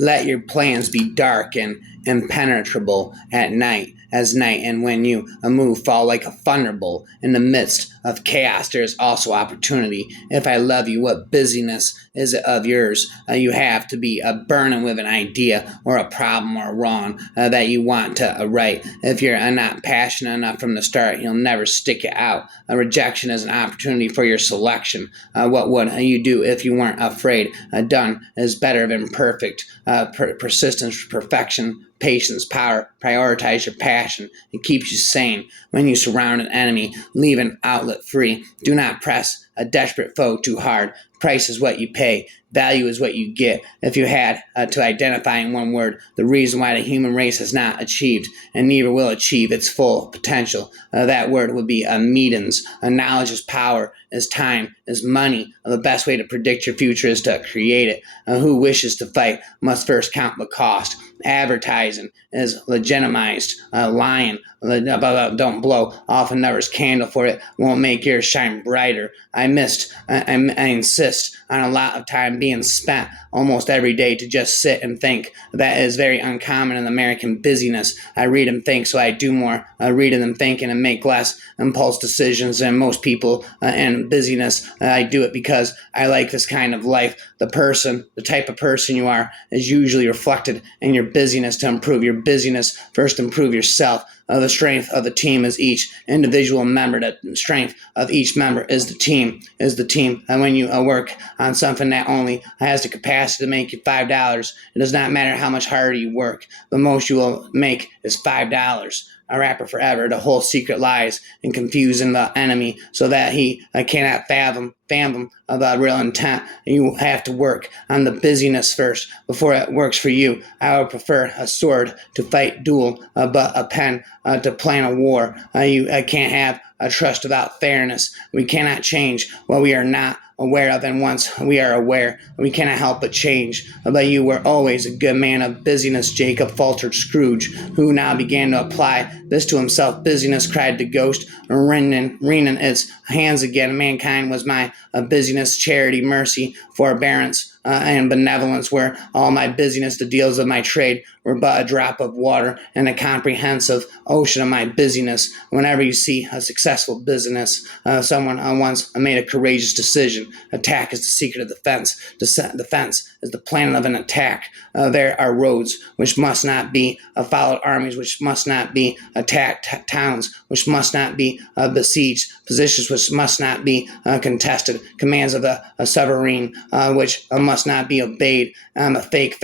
Let your plans be dark and impenetrable at night as night, and when you move, fall like a thunderbolt. In the midst of chaos, there is also opportunity. If I love you, what busyness is it of yours you have to be burning with an idea or a problem or a wrong that you want to right? If you're not passionate enough from the start, you'll never stick it out. A rejection is an opportunity for your selection. What would you do if you weren't afraid? Done is better than perfect. Persistence, perfection, patience, power. Prioritize your passion. It keeps you sane. When you surround an enemy, leave an outlet free. Do not press a desperate foe too hard. Price is what you pay. Value is what you get. If you had to identify in one word the reason why the human race has not achieved and neither will achieve its full potential, that word would be meetings. Knowledge is power, is time, is money. The best way to predict your future is to create it. Who wishes to fight must first count the cost. Advertising is legitimized. Lying, don't blow off another's candle for it won't make yours shine brighter. I insist on a lot of time being spent almost every day to just sit and think. That is very uncommon in American busyness. I read and think, so I do more reading and thinking and make less impulse decisions than most people in busyness. I do it because I like this kind of life. The type of person you are is usually reflected in your busyness. To improve your busyness, first improve yourself. The strength of the team is each individual member. The strength of each member is the team. And when you work on something that only has the capacity to make you $5, it does not matter how much harder you work. The most you will make is $5. A rapper forever. The whole secret lies in confusing the enemy so that he cannot fathom the real intent. You have to work on the busyness first before it works for you. I would prefer a sword to fight duel, but a pen to plan a war. You can't have a trust without fairness. We cannot change what we are not aware of, and once we are aware, we cannot help but change. But you were always a good man of busyness, Jacob, faltered Scrooge, who now began to apply this to himself. Busyness, cried the ghost, wringing its hands again. Mankind was my busyness, charity, mercy, forbearance, and benevolence were all my busyness. The deals of my trade were but a drop of water in a comprehensive ocean of my busyness. Whenever you see a successful business, someone once made a courageous decision. Attack is the secret of defense. Defense is the planning of an attack. There are roads which must not be followed, armies which must not be attacked, towns which must not be besieged, positions which must not be contested, commands of a sovereign which must not be obeyed. I'm a fake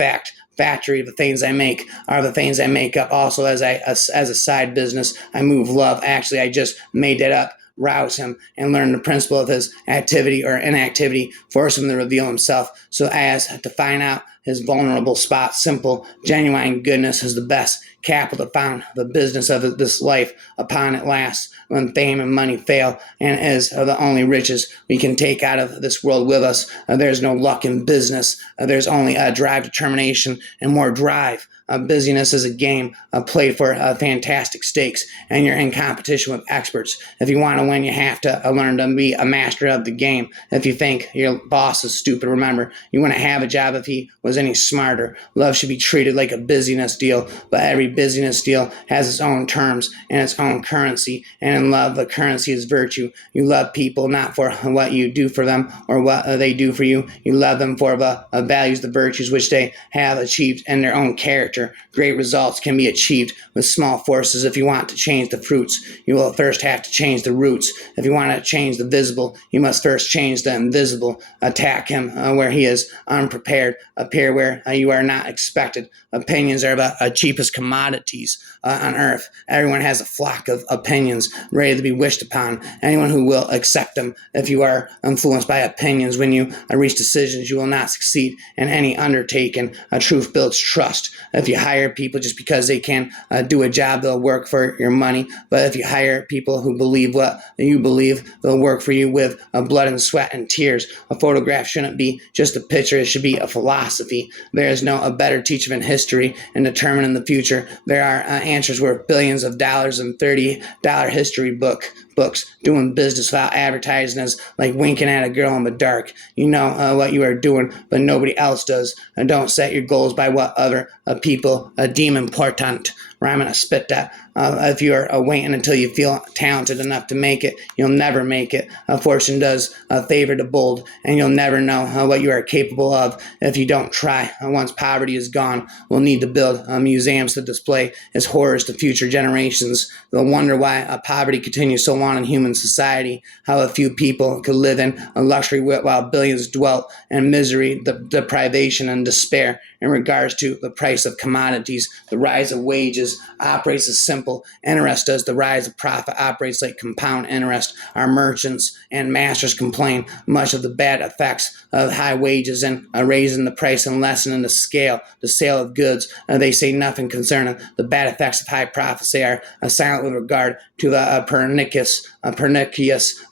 factory. The things I make are the things I make up. Also, as a side business, I move love. Actually, I just made that up. Rouse him and learn the principle of his activity or inactivity. Force him to reveal himself so as to find out his vulnerable spot. Simple, genuine goodness is the best capital to found the business of this life upon at last. When fame and money fail, and is the only riches we can take out of this world with us, there's no luck in business. There's only drive, determination, and more drive. Busyness is a game played for fantastic stakes, and you're in competition with experts. If you want to win, you have to learn to be a master of the game. If you think your boss is stupid, remember, you wouldn't have a job if he was any smarter. Love should be treated like a busyness deal, but every busyness deal has its own terms and its own currency, and in love, the currency is virtue. You love people not for what you do for them or what they do for you. You love them for the values, the virtues which they have achieved in their own character. Great results can be achieved with small forces. If you want to change the fruits, you will first have to change the roots. If you want to change the visible, you must first change the invisible. Attack him where he is unprepared. Appear where you are not expected. Opinions are the cheapest commodities on earth. Everyone has a flock of opinions ready to be wished upon. Anyone who will accept them. If you are influenced by opinions when you reach decisions, you will not succeed in any undertaking. Truth builds trust. If you hire people just because they can do a job, they'll work for your money. But if you hire people who believe what you believe, they'll work for you with blood and sweat and tears. A photograph shouldn't be just a picture. It should be a philosophy. philosophy. There is no a better teacher in history in determining the future. There are answers worth billions of dollars in $30 history books doing business without advertising as like winking at a girl in the dark. You know what you are doing, but nobody else does. And don't set your goals by what other people deem important. I'm going to spit that. If you're waiting until you feel talented enough to make it, you'll never make it. Fortune does favor the bold, and you'll never know what you are capable of if you don't try. Once poverty is gone, we'll need to build museums to display its horrors to future generations. They'll wonder why poverty continues so long in human society, how a few people could live in a luxury while billions dwelt in misery, deprivation, and despair. In regards to the price of commodities, the rise of wages operates as simple interest as the rise of profit operates like compound interest. Our merchants and masters complain much of the bad effects of high wages and raising the price and lessening the sale of goods. They say nothing concerning the bad effects of high profits. They are silent with regard to the pernicious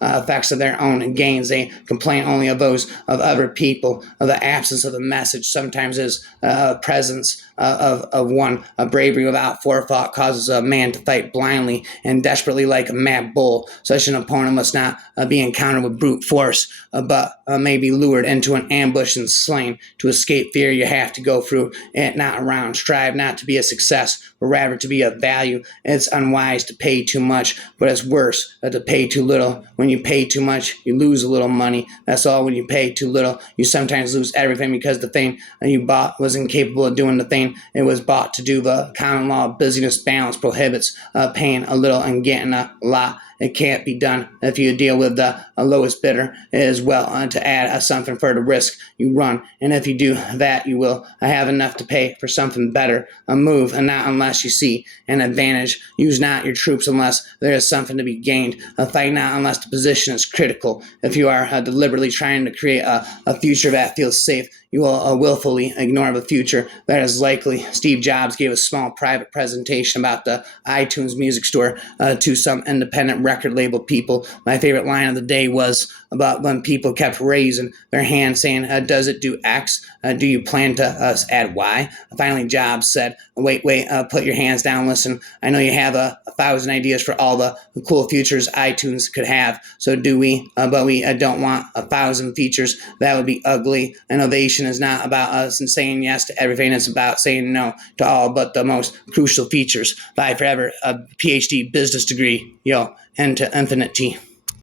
effects of their own gains. They complain only of those of other people. Of the absence of the message sometimes is presence of one. Bravery without forethought causes a man to fight blindly and desperately like a mad bull. Such an opponent must not be encountered with brute force, but may be lured into an ambush and slain. To escape fear, you have to go through it, not around. Strive not to be a success, but rather to be of value. It's unwise to pay too much, but it's worse to pay too little. When you pay too much, you lose a little money. That's all. When you pay too little, you sometimes lose everything because the thing you bought was incapable of doing the thing it was bought to do. The common law of busyness balance prohibits paying a little and getting a lot. It can't be done if you deal with the lowest bidder as well to add something for the risk you run. And if you do that, you will have enough to pay for something better. A move, and not unless you see an advantage. Use not your troops unless there is something to be gained. Fight not unless the position is critical. If you are deliberately trying to create a future that feels safe, you will willfully ignore the future that is likely. Steve Jobs gave a small private presentation about the iTunes music store to some independent record label people. My favorite line of the day was about when people kept raising their hand saying, does it do X? Do you plan to add Y? Finally, Jobs said, wait, put your hands down, listen. I know you have 1,000 ideas for all the cool features iTunes could have. So do we, but we don't want 1,000 features. That would be ugly. Innovation is not about us and saying yes to everything. It's about saying no to all but the most crucial features. Bye forever. A PhD business degree, into infinity.